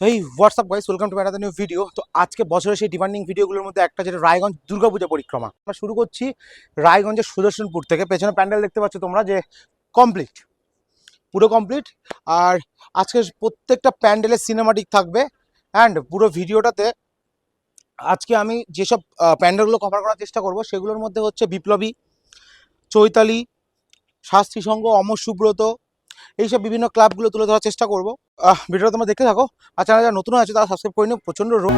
তো এই what's up guys welcome to my another new video তো আজকে বছরের সেই ডিমান্ডিং ভিডিওগুলোর মধ্যে একটা যেটা রায়গঞ্জ দুর্গাপূজা পরিক্রমা। আমরা শুরু করছি রায়গঞ্জের সুদর্শনপুর থেকে। পেছনে প্যান্ডেল দেখতে পাচ্ছ তোমরা যে কমপ্লিট পুরো কমপ্লিট আর আজকে প্রত্যেকটা প্যান্ডেলের সিনেমাটিক থাকবে। অ্যান্ড পুরো ভিডিওটাতে আজকে আমি যেসব প্যান্ডেলগুলো কভার করার চেষ্টা করব, সেগুলোর মধ্যে হচ্ছে বিপ্লবী, চৈতালি, শাস্ত্রী সংঘ, অমর সুব্রত এইসব বিভিন্ন ক্লাবগুলো তুলে ধরার চেষ্টা করব। ভিডিওটা তোমরা দেখতে থাকো। আর যারা নতুন আছে, তারা সাবস্ক্রাইব করে নিও। প্রচণ্ড রোগ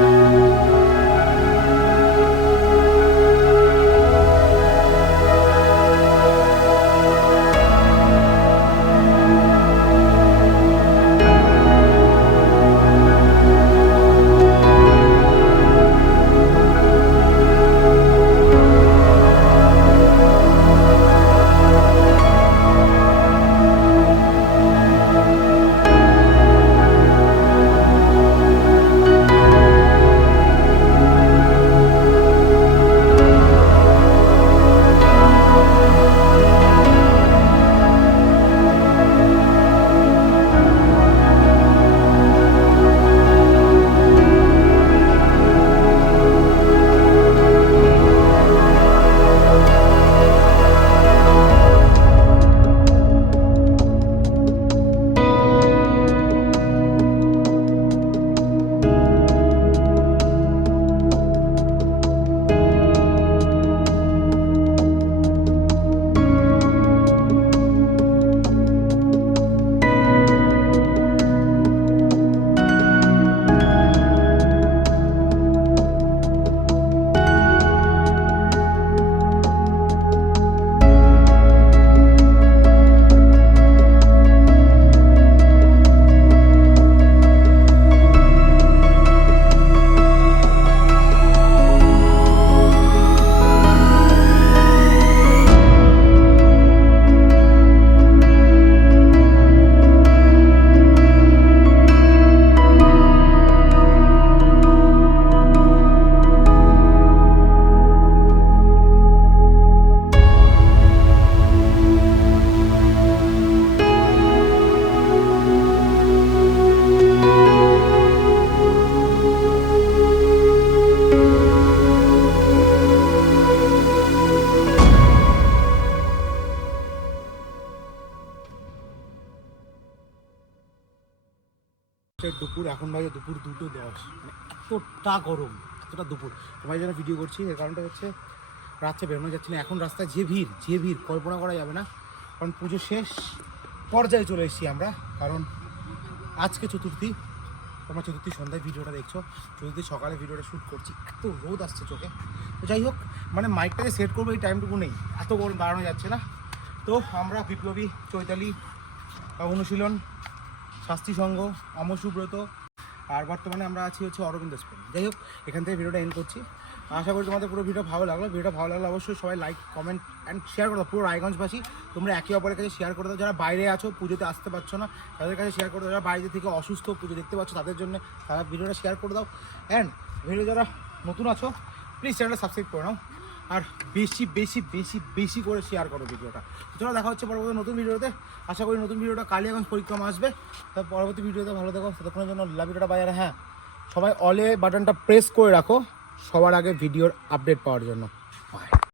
দুপুর, এখন বাজে দুপুর দুটো দশ। মানে এতটা গরম, এতটা দুপুর। তোমার জন্য ভিডিও করছি, এর কারণটা হচ্ছে রাত্রে বেরোনো যাচ্ছে না। এখন রাস্তায় যে ভিড় যে ভিড়, কল্পনা করা যাবে না। কারণ পুজো শেষ পর্যায়ে চলে এসেছি আমরা, কারণ আজকে চতুর্থী। তোমার চতুর্থী সন্ধ্যায় ভিডিওটা দেখছ। চতুর্থী সকালে ভিডিওটা শ্যুট করছি। এত রোদ আসছে চোখে। তো যাই হোক মানে মাইকটাকে সেট করব এই টাইমটুকু নেই। এত গরম দাঁড়ানো যাচ্ছে না। তো আমরা বিপ্লবী চৈতালি অনুশীলন শাস্ত্রী সংঘ অমর সুব্রত। আর বর্তমানে আমরা আছি হচ্ছে অরবিন্দ স্কুল। যাই হোক, এখান থেকে ভিডিওটা এন্ড করছি। আশা করি তোমাদের পুরো ভিডিও ভালো লাগল। ভিডিওটা ভালো লাগলে অবশ্যই সবাই লাইক কমেন্ট অ্যান্ড শেয়ার করে দাও। পুরো রায়গঞ্জবাসী, তোমরা একে অপরের কাছে শেয়ার করে দাও। যারা বাইরে আছো, পুজোতে আসতে পারছ না, তাদের কাছে শেয়ার করে দাও। যারা বাইরে থেকে অসুস্থ, পুজো দেখতে পাচ্ছ, তাদের জন্য তারা ভিডিওটা শেয়ার করে দাও। অ্যান্ড ভিডিও যারা নতুন আছো প্লিজ চ্যানেলটা সাবস্ক্রাইব করে নাও। আর বেশি বেশি বেশি বেশি করে শেয়ার করো ভিডিওটা। চলো দেখা হচ্ছে পরবর্তী নতুন ভিডিওতে। আশা করি নতুন ভিডিওটা কালিয়াগঞ্জ পরিক্রমা আসবে। তার পরবর্তী ভিডিওতে ভালো দেখো ততক্ষণের জন্য ভিডিওটা বাজারে হ্যাঁ সবাই অলে বাটনটা প্রেস করে রাখো সবার আগে ভিডিওর আপডেট পাওয়ার জন্য।